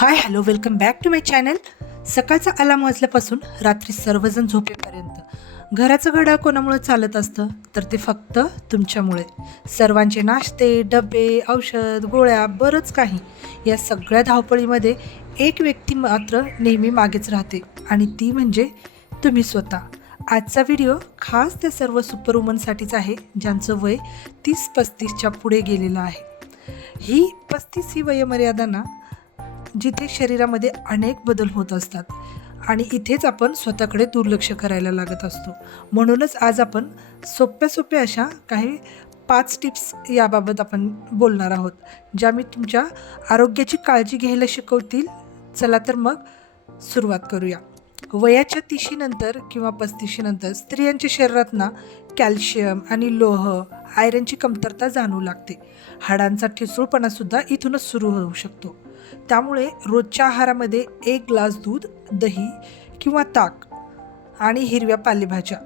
High hello welcome back to my channel. सकाळचा alarm वाजल्यापासून रात्री सर्वजण झोपेपर्यंत घराचं घड्याळ कोणामुळे चालत असतं तर ते फक्त तुमच्यामुळे. सर्वांचे नाश्ते, डबे, औषध, गोळ्या, बरंच काही. या सगळ्या धावपळीमध्ये एक व्यक्ती मात्र नेहमी मागेच राहते आणि ती म्हणजे तुम्ही स्वतः. आजचा व्हिडिओ खास त्या सर्व सुपरवुमनसाठीच आहे ज्यांचं वय 30-35च्या पुढे गेलेलं आहे. ही 35 ही वयोमर्यादा ना जिथे शरीरामध्ये अनेक बदल होत असतात आणि इथेच आपण स्वतःकडे दुर्लक्ष करायला लागत असतो. म्हणूनच आज आपण सोप्या अशा काही 5 टिप्स याबाबत आपण बोलणार आहोत, ज्या मी तुमच्या आरोग्याची काळजी घ्यायला शिकवतील. चला तर मग सुरुवात करूया. वयाच्या 30 नंतर किंवा 35 नंतर स्त्रियांच्या शरीरात ना कॅल्शियम आणि लोह, आयरनची कमतरता जाणवू लागते. हाडांचा ठिसूळपणासुद्धा इथूनच सुरू होऊ शकतो. त्यामुळे रोजच्या आहारामध्ये 1 ग्लास दूध, दही किंवा ताक आणि हिरव्या पालेभाज्या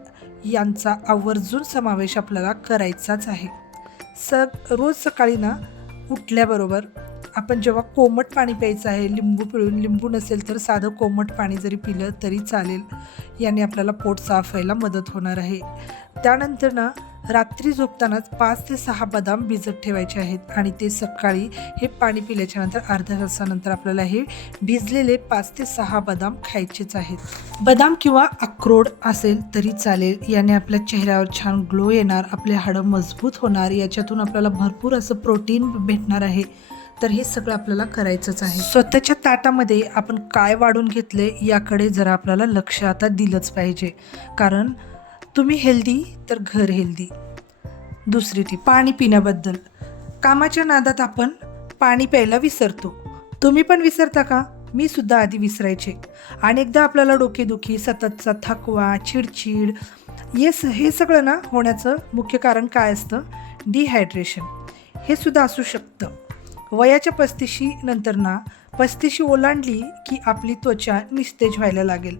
यांचा आवर्जून समावेश आपल्याला करायचाच आहे. रोज सकाळी ना उठल्याबरोबर आपण जेव्हा कोमट पाणी प्यायचं आहे, लिंबू पिळून, लिंबू नसेल तर साधं कोमट पाणी जरी पिलं तरी चालेल. याने आपल्याला पोट साफ व्हायला मदत होणार आहे. त्यानंतर ना रात्री झोपतानाच 5 ते 6 बदाम भिजत ठेवायचे आहेत आणि ते सकाळी हे पाणी पिल्याच्या नंतर अर्ध्या तासानंतर आपल्याला हे भिजलेले 5 ते 6 बदाम खायचेच आहेत. बदाम किंवा अक्रोड असेल तरी चालेल. याने आपल्या चेहऱ्यावर छान ग्लो येणार, आपले हाडं मजबूत होणार, याच्यातून आपल्याला भरपूर असं प्रोटीन भेटणार आहे. तर हे सगळं आपल्याला करायचंच आहे. स्वतःच्या ताटामध्ये आपण काय वाढून घेतले याकडे जरा आपल्याला लक्ष आता दिलंच पाहिजे, कारण तुम्ही हेल्दी तर घर हेल्दी. दुसरी टीप, पाणी पिण्याबद्दल. कामाच्या नादात आपण पाणी प्यायला विसरतो. तुम्ही पण विसरता का? मी सुद्धा आधी विसरायचे. अनेकदा आपल्याला डोकेदुखी, सततचा थकवा, चिडचिड हे सगळं ना होण्याचं मुख्य कारण काय असतं? डिहायड्रेशन. हे सुद्धा असू शकतं. वयाच्या 35 नंतर ना 35 ओलांडली की आपली त्वचा निस्तेज व्हायला लागेल.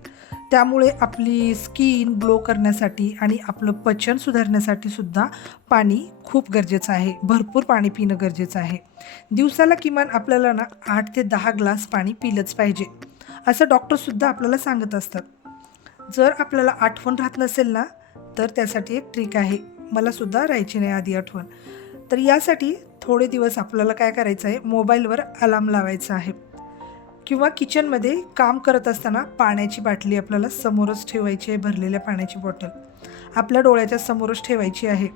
त्यामुळे आपली स्किन ग्लो करण्यासाठी आणि आपलं पचन सुधारण्यासाठी सुद्धा पाणी खूप गरजेचं आहे. भरपूर पाणी पिणं गरजेचं आहे. दिवसाला किमान आपल्याला ना 8 ते 10 ग्लास पाणी पिलंच पाहिजे, असं डॉक्टरसुद्धा आपल्याला सांगत असतात. जर आपल्याला आठवण राहत नसेल ना तर त्यासाठी एक ट्रिक आहे. मला सुद्धा राहायची नाही आधी आठवण. तर यासाठी थोडे दिवस आपल्याला काय करायचं आहे, मोबाईलवर अलार्म लावायचा आहे किंवा किचनमध्ये काम करत असताना पाण्याची बाटली आपल्याला समोरच ठेवायची आहे. भरलेल्या पाण्याची बॉटल आपल्या डोळ्याच्या समोरच ठेवायची आहे.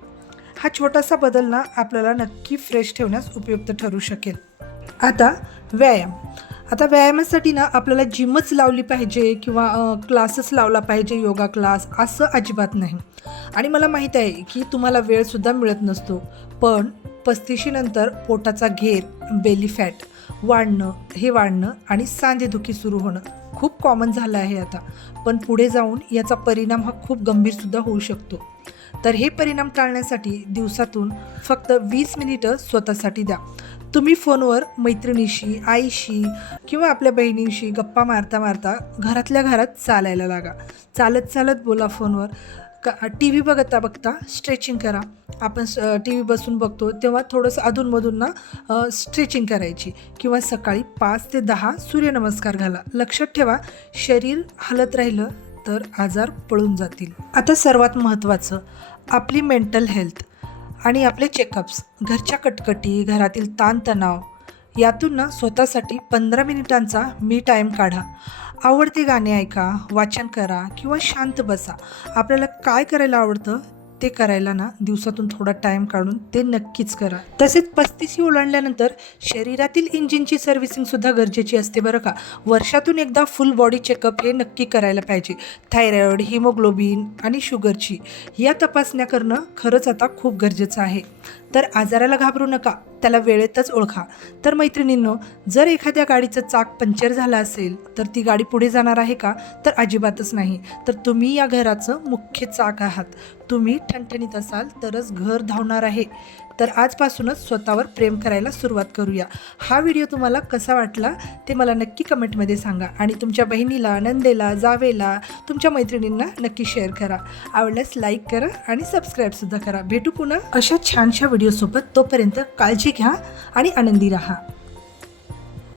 हा छोटासा बदल ना आपल्याला नक्की फ्रेश ठेवण्यास उपयुक्त ठरू शकेल. आता व्यायाम. आता व्यायामासाठी ना आपल्याला जिमच लावली पाहिजे किंवा क्लासेस लावला पाहिजे, योगा क्लास, असं अजिबात नाही. आणि मला माहीत आहे की तुम्हाला वेळसुद्धा मिळत नसतो, पण 35 नंतर पोटाचा घेर, बेली फॅट वाढणं आणि सांधेदुखी सुरू होणं खूप कॉमन झालं आहे आता. पण पुढे जाऊन याचा परिणाम हा खूप गंभीरसुद्धा होऊ शकतो. तर हे परिणाम टाळण्यासाठी दिवसातून फक्त 20 मिनिटं स्वतःसाठी द्या. तुम्ही फोनवर मैत्रिणीशी, आईशी किंवा आपल्या बहिणींशी गप्पा मारता घरातल्या घरात चालायला लागा. चालत बोला फोनवर. टी व्ही बघता स्ट्रेचिंग करा. आपण टी व्ही बसून बघतो तेव्हा थोडंसं अधूनमधून ना स्ट्रेचिंग करायची किंवा सकाळी 5 ते 10 सूर्यनमस्कार घाला. लक्षात ठेवा, शरीर हलत राहिलं तर आजार पळून जातील. आता सर्वात महत्त्वाचं, आपली मेंटल हेल्थ आणि आपले चेकअप्स. घरच्या कटकटी, घरातील ताणतणाव यातून ना स्वतःसाठी 15 मिनिटांचा मी टाईम काढा. आवडते गाणे ऐका, वाचन करा किंवा शांत बसा. आपल्याला काय करायला आवडतं ते करायला ना दिवसातून थोडा टाईम काढून ते नक्कीच करा. तसेच 35 ओलांडल्यानंतर शरीरातील इंजिनची सर्व्हिसिंगसुद्धा गरजेची असते बरं का. वर्षातून एकदा फुल बॉडी चेकअप हे नक्की करायला पाहिजे. थायरॉईड, हिमोग्लोबिन आणि शुगरची या तपासण्या करणं खरंच आता खूप गरजेचं आहे. तर आजाराला घाबरू नका, त्याला वेळेतच ओळखा. तर मैत्रिणींनो, जर एखाद्या गाडीचं चाक पंक्चर झालं असेल तर ती गाडी पुढे जाणार आहे का? तर अजिबातच नाही. तर तुम्ही या घराचं मुख्य चाक आहात. तुम्ही ठणठणीत असाल तरच घर धावणार आहे. तर आजपासूनच स्वतःवर प्रेम करायला सुरुवात करूया. हा व्हिडिओ तुम्हाला कसा वाटला ते मला नक्की कमेंटमध्ये सांगा आणि तुमच्या बहिणीला, नंदेला, जावेला, तुमच्या मैत्रिणींना नक्की शेअर करा. आवडल्यास लाईक करा आणि सबस्क्राईबसुद्धा करा. भेटू पुन्हा अशा छानशा व्हिडिओसोबत. तोपर्यंत काळजी घ्या आणि आनंदी राहा.